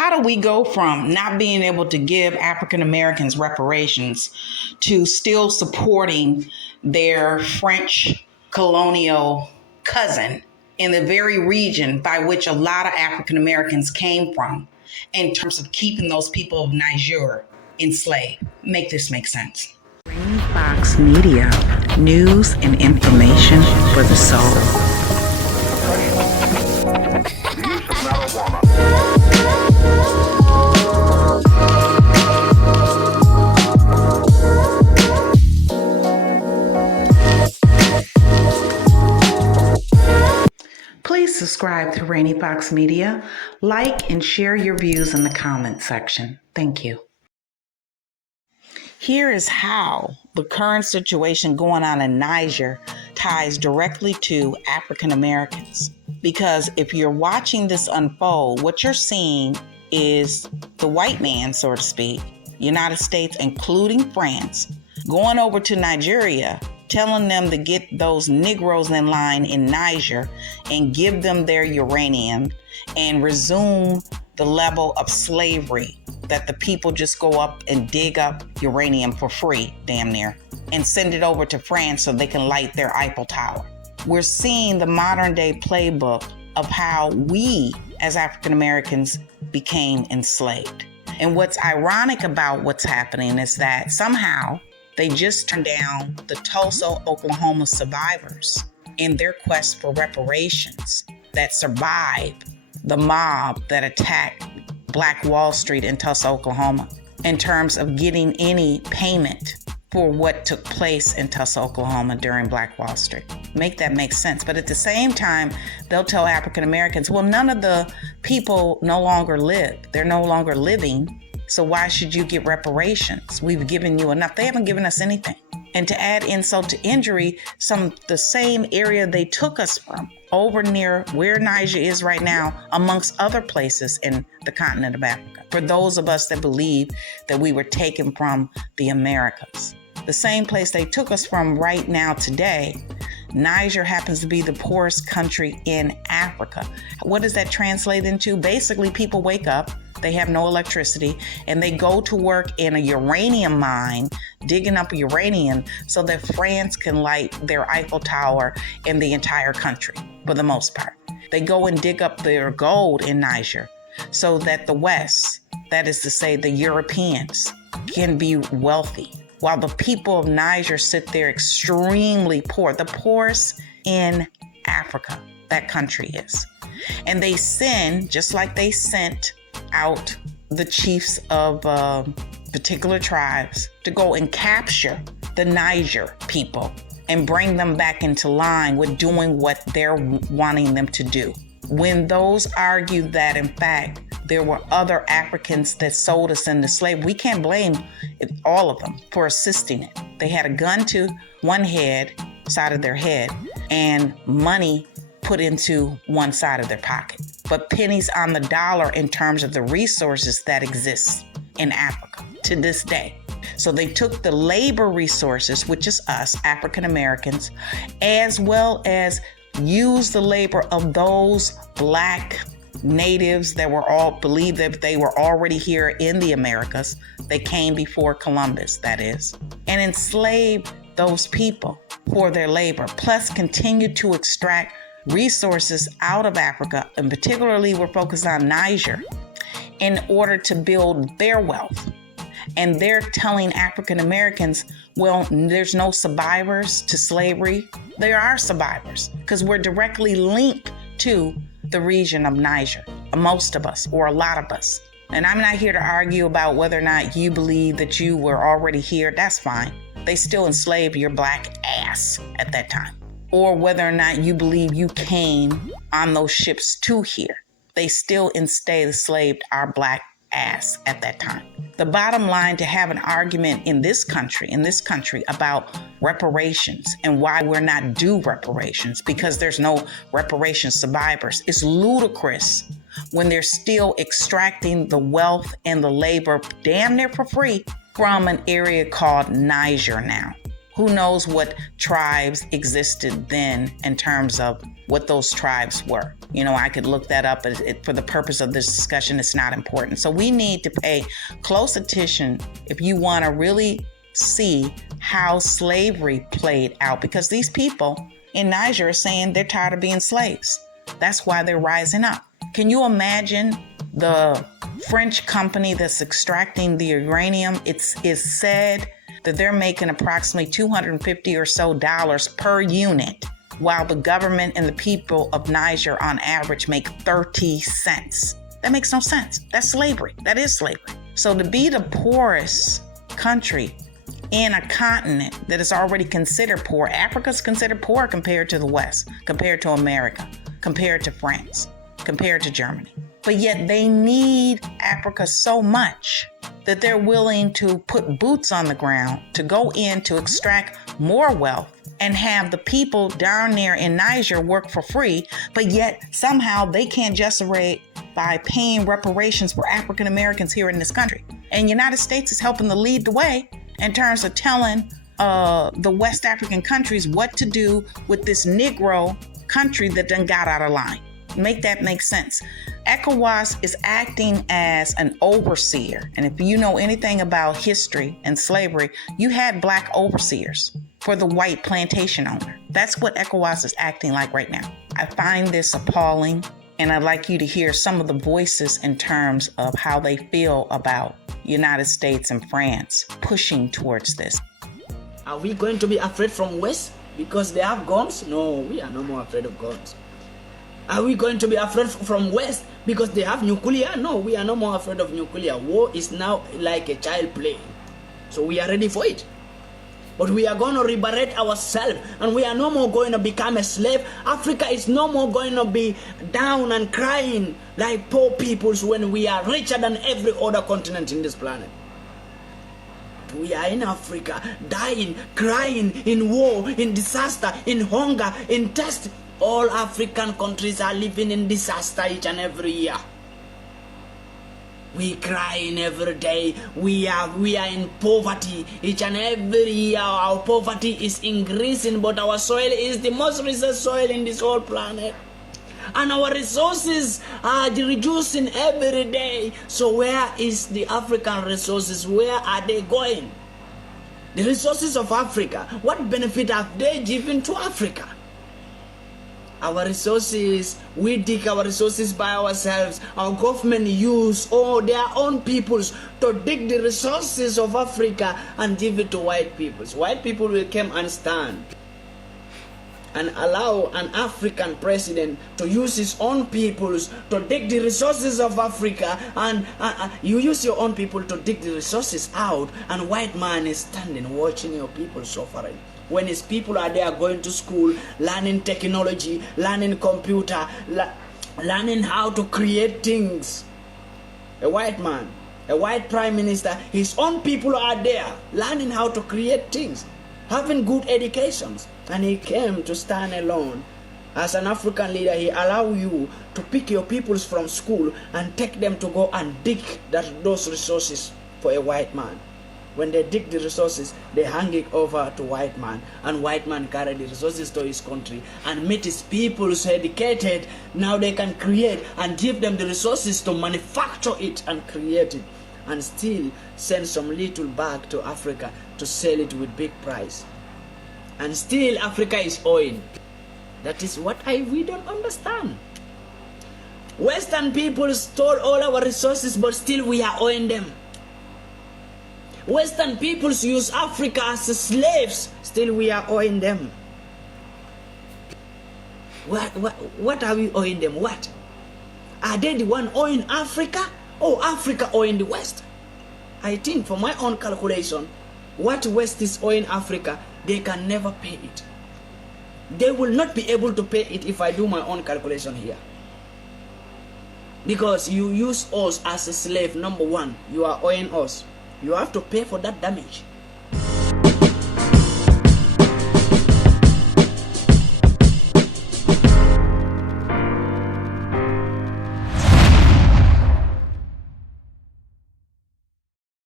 How do we go from not being able to give African Americans reparations to still supporting their French colonial cousin in the very region by which a lot of African Americans came from in terms of keeping those people of Niger enslaved? Make this make sense. Rainy Fox Media, news and information for the soul. Please subscribe to Rainy Fox Media, like and share your views in the comment section. Thank you. Here is how the current situation going on in Niger ties directly to African Americans. Because if you're watching this unfold, what you're seeing is the white man, so to speak, United States, including France, going over to Nigeria, telling them to get those Negroes in line in Niger and give them their uranium and resume the level of slavery that the people just go up and dig up uranium for free, damn near, and send it over to France so they can light their Eiffel Tower. We're seeing the modern day playbook of how we as African Americans became enslaved. And what's ironic about what's happening is that somehow they just turned down the Tulsa, Oklahoma survivors in their quest for reparations that survived the mob that attacked Black Wall Street in Tulsa, Oklahoma, in terms of getting any payment for what took place in Tulsa, Oklahoma during Black Wall Street. Make that make sense. But at the same time, they'll tell African Americans, well, none of the people no longer live. They're no longer living. So why should you get reparations? We've given you enough. They haven't given us anything. And to add insult to injury, the same area they took us from, over near where Niger is right now, amongst other places in the continent of Africa, for those of us that believe that we were taken from the Americas. The same place they took us from right now today, Niger happens to be the poorest country in Africa. What does that translate into? Basically, people wake up, they have no electricity, and they go to work in a uranium mine, digging up uranium so that France can light their Eiffel Tower in the entire country, for the most part. They go and dig up their gold in Niger so that the West, that is to say the Europeans, can be wealthy, while the people of Niger sit there extremely poor, the poorest in Africa, that country is. And they send, just like they sent out the chiefs of particular tribes to go and capture the Niger people and bring them back into line with doing what they're wanting them to do. When those argue that, in fact, there were other Africans that sold us into slavery, we can't blame all of them for assisting it. They had a gun to one side of their head, and money put into one side of their pocket, but pennies on the dollar in terms of the resources that exist in Africa to this day. So they took the labor resources, which is us, African Americans, as well as used the labor of those Black natives that were all believed that they were already here in the Americas. They came before Columbus, that is, and enslaved those people for their labor, plus continued to extract resources out of Africa, and particularly we're focused on Niger, in order to build their wealth. And they're telling African Americans, well, there's no survivors to slavery. There are survivors because we're directly linked to the region of Niger, most of us, or a lot of us. And I'm not here to argue about whether or not you believe that you were already here. That's fine. They still enslaved your Black ass at that time. Or whether or not you believe you came on those ships to here. They still enslaved our Black ass at that time. The bottom line, to have an argument in this country about reparations and why we're not due reparations because there's no reparation survivors, is ludicrous when they're still extracting the wealth and the labor damn near for free from an area called Niger now. Who knows what tribes existed then in terms of what those tribes were. I could look that up, but for the purpose of this discussion, it's not important. So we need to pay close attention if you want to really see how slavery played out, because these people in Niger are saying they're tired of being slaves. That's why they're rising up. Can you imagine the French company that's extracting the uranium? It's said that they're making approximately $250 or so per unit, while the government and the people of Niger on average make 30 cents. That makes no sense. That's slavery. That is slavery. So to be the poorest country in a continent that is already considered poor, Africa's considered poor compared to the West, compared to America, compared to France, compared to Germany. But yet they need Africa so much that they're willing to put boots on the ground to go in to extract more wealth and have the people down there in Niger work for free, but yet somehow they can't justify by paying reparations for African Americans here in this country. And the United States is helping to lead the way in terms of telling the West African countries what to do with this Negro country that done got out of line. Make that make sense. ECOWAS is acting as an overseer. And if you know anything about history and slavery, you had black overseers for the white plantation owner. That's what ECOWAS is acting like right now. I find this appalling, and I'd like you to hear some of the voices in terms of how they feel about United States and France pushing towards this. Are we going to be afraid from West because they have guns? No, we are no more afraid of guns. Are we going to be afraid from West because they have nuclear? No, we are no more afraid of nuclear. War is now like a child play. So we are ready for it. But we are going to liberate ourselves, and we are no more going to become a slave. Africa is no more going to be down and crying like poor peoples when we are richer than every other continent in this planet. We are in Africa, dying, crying, in war, in disaster, in hunger, in thirst. All African countries are living in disaster each and every year. We crying every day. We are in poverty each and every year. Our poverty is increasing, but our soil is the most resource soil in this whole planet. And our resources are reducing every day. So where is the African resources? Where are they going? The resources of Africa, what benefit have they given to Africa? Our resources, we dig our resources by ourselves. Our government use their own peoples to dig the resources of Africa and give it to white peoples. White people will come and stand and allow an African president to use his own peoples to dig the resources of Africa, and you use your own people to dig the resources out, and white man is standing watching your people suffering. When his people are there going to school, learning technology, learning computer, learning how to create things. A white man, a white prime minister, his own people are there learning how to create things, having good educations. And he came to stand alone. As an African leader, he allowed you to pick your peoples from school and take them to go and dig those resources for a white man. When they dig the resources, they hand it over to white man, and white man carry the resources to his country and meet his people educated. Now they can create and give them the resources to manufacture it and create it, and still send some little back to Africa to sell it with big price. And still Africa is owing. That is what we don't understand. Western people stole all our resources, but still we are owing them. Western peoples use Africa as slaves, still we are owing them. What are we owing them? What? Are they the one owing Africa, or Africa owing the West? I think, for my own calculation, what West is owing Africa, they can never pay it. They will not be able to pay it if I do my own calculation here. Because you use us as a slave, number one, you are owing us. You have to pay for that damage.